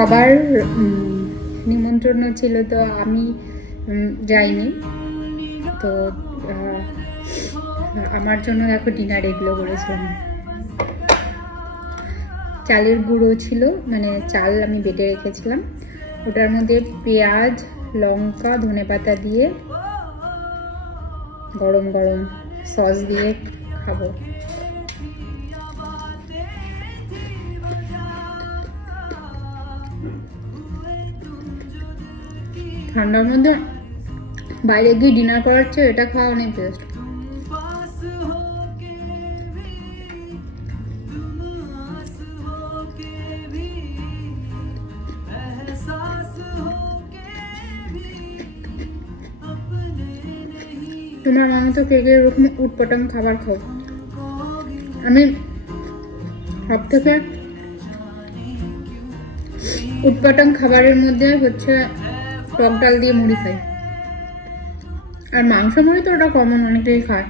সবার নিমন্ত্রণ ছিল, তো আমি যাইনি। তো আমার জন্য দেখো ডিনার এগুলো করেছিলাম। চালের গুঁড়ো ছিল, মানে চাল আমি বেটে রেখেছিলাম, ওটার মধ্যে পেঁয়াজ, লঙ্কা, ধনেপাতা দিয়ে গরম গরম সস দিয়ে খাবো। ঠান্ডার মধ্যে বাইরে গিয়ে ডিনার করার চেয়ে এটা খাওয়া অনেক বেস্ট। তোমার মামা তো কে কে এরকম উটপটাং খাবার খাও। আমি সব থেকে উটপটাং খাবারের মধ্যে হচ্ছে টক ডাল দিয়ে মুড়ি খাই, আর মাংস মুড়ি তো ওটা কমন, অনেকেই খায়।